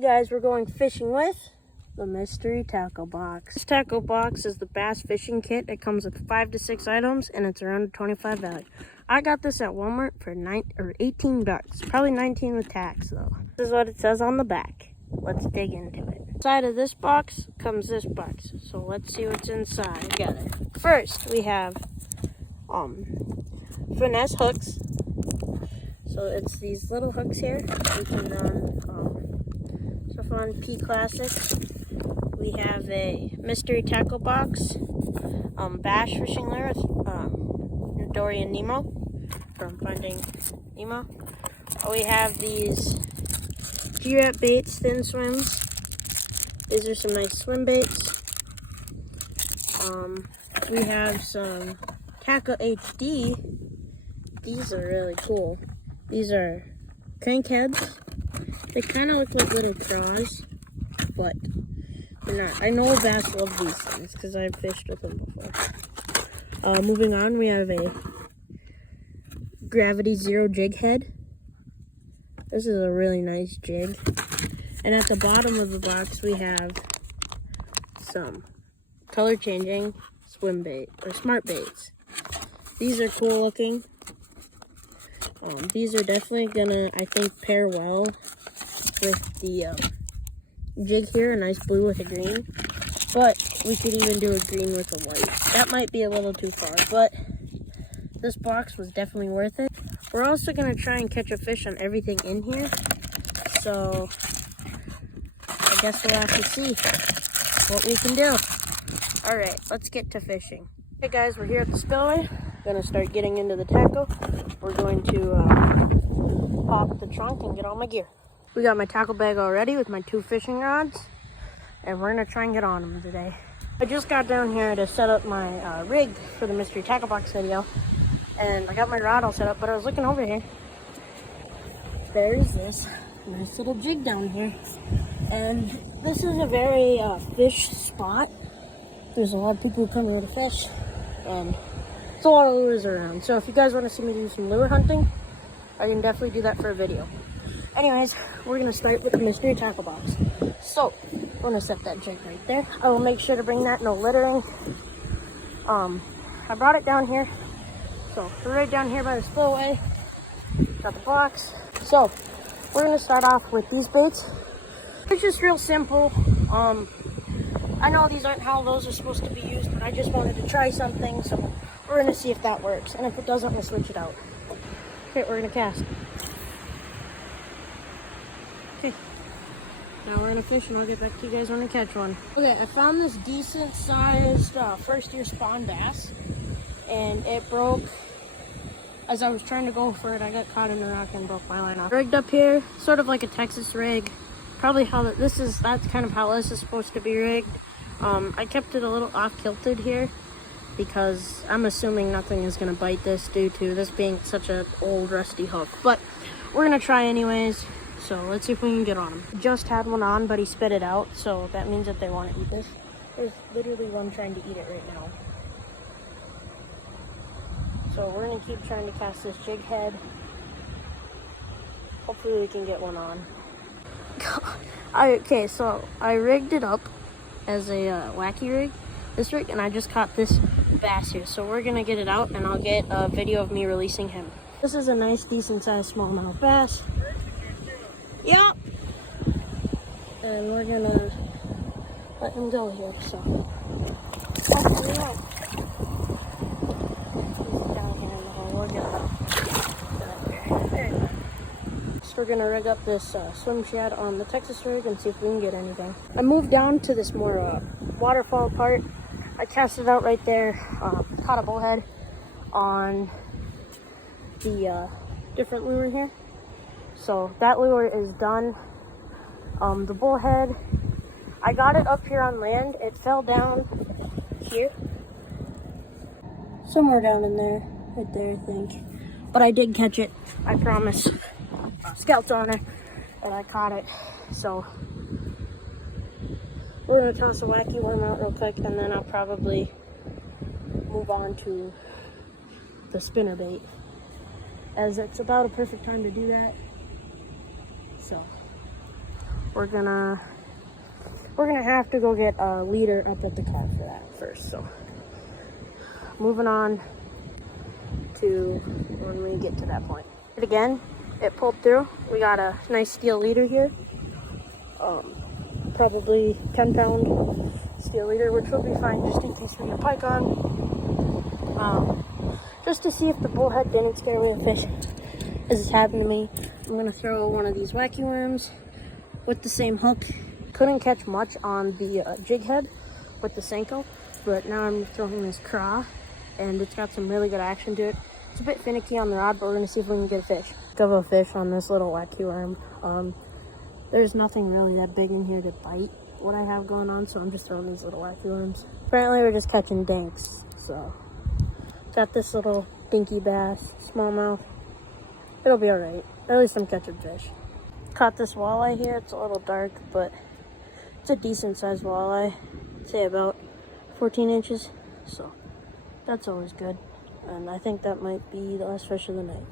Guys, we're going fishing with the mystery tackle box. This tackle box is the bass fishing kit. It comes with 5 to 6 items and it's around $25 value. I got this at Walmart for $18, probably 19 with tax though. This is what it says on the back. Let's dig into it. Inside of this box comes this box. So let's see what's inside together. First, we have finesse hooks. So it's these little hooks here. You can run stuff on P Classic. We have a mystery tackle box, bass fishing lure, Dory and Nemo from Finding Nemo. We have these G-Rap baits, thin swims. These are some nice swim baits. We have some Tackle HD. These are really cool. These are crankheads. They kind of look like little craws, but they're not. I know bass love these things because I've fished with them before. Moving on, we have a Gravity Zero jig head. This is a really nice jig. And at the bottom of the box, we have some color changing swim bait or smart baits. These are cool looking. These are definitely gonna, I think, pair well with the jig here, a nice blue with a green. But we could even do a green with a white. That might be a little too far, but this box was definitely worth it. We're also gonna try and catch a fish on everything in here. So I guess we'll have to see what we can do. All right, let's get to fishing. Hey guys, we're here at the spillway. Gonna start getting into the tackle. We're going to pop the trunk and get all my gear. We got my tackle bag already with my 2 fishing rods, and we're gonna try and get on them today. I just got down here to set up my rig for the mystery tackle box video, and I got my rod all set up, but I was looking over here. There is this nice little jig down here, and this is a very fish spot. There's a lot of people who come here to fish, and there's a lot of lures around. So if you guys want to see me do some lure hunting, I can definitely do that for a video. Anyways, we're going to start with the mystery tackle box. So, I'm going to set that jig right there. I will make sure to bring that, no littering. I brought it down here. So, we're right down here by the spillway. Got the box. So, we're going to start off with these baits. It's just real simple. I know these aren't how those are supposed to be used, but I just wanted to try something, so we're going to see if that works. And if it doesn't, we'll switch it out. Okay, we're going to cast. Okay, now we're going to fish, and I'll get back to you guys when I catch one. Okay, I found this decent-sized first-year spawn bass, and it broke. As I was trying to go for it, I got caught in the rock and broke my line off. Rigged up here, sort of like a Texas rig. Probably how that's kind of how this is supposed to be rigged. I kept it a little off-kilted here because I'm assuming nothing is going to bite this due to this being such an old rusty hook. But we're going to try anyways, so let's see if we can get on him. Just had one on, but he spit it out, so that means that they want to eat this. There's literally one trying to eat it right now. So we're going to keep trying to cast this jig head. Hopefully we can get one on. Okay, so I rigged it up as a wacky rig, this rig, and I just caught this bass here. So we're gonna get it out, and I'll get a video of me releasing him. This is a nice, decent-sized smallmouth bass. Yeah. And we're gonna let him go here. So hopefully not. He's down here in the hole. We'll get him. There you go. We're gonna rig up this swim shad on the Texas rig and see if we can get anything. I moved down to this more waterfall part. I cast it out right there, caught a bullhead on the different lure here. So that lure is done. The bullhead, I got it up here on land. It fell down here. Somewhere down in there, right there I think. But I did catch it, I promise. Scouts on it, and I caught it. So we're gonna toss a wacky worm out real quick, and then I'll probably move on to the spinnerbait, as it's about a perfect time to do that. So we're gonna have to go get a leader up at the car for that first. So moving on to when we get to that point. And again, it pulled through. We got a nice steel leader here. Probably 10-pound steel leader, which will be fine just in case we get a pike on. Just to see if the bullhead didn't scare away the fish, as it's happened to me. I'm gonna throw one of these wacky worms with the same hook. Couldn't catch much on the jig head with the Senko, but now I'm throwing this craw, and it's got some really good action to it. It's a bit finicky on the rod, but we're gonna see if we can get a fish. Go a fish on this little wacky worm. There's nothing really that big in here to bite what I have going on, so I'm just throwing these little wacky worms. Apparently we're just catching dinks, so got this little dinky bass, smallmouth. It'll be alright. At least I'm catching fish. Caught this walleye here. It's a little dark, but it's a decent sized walleye. I'd say about 14 inches, so that's always good. And I think that might be the last fish of the night.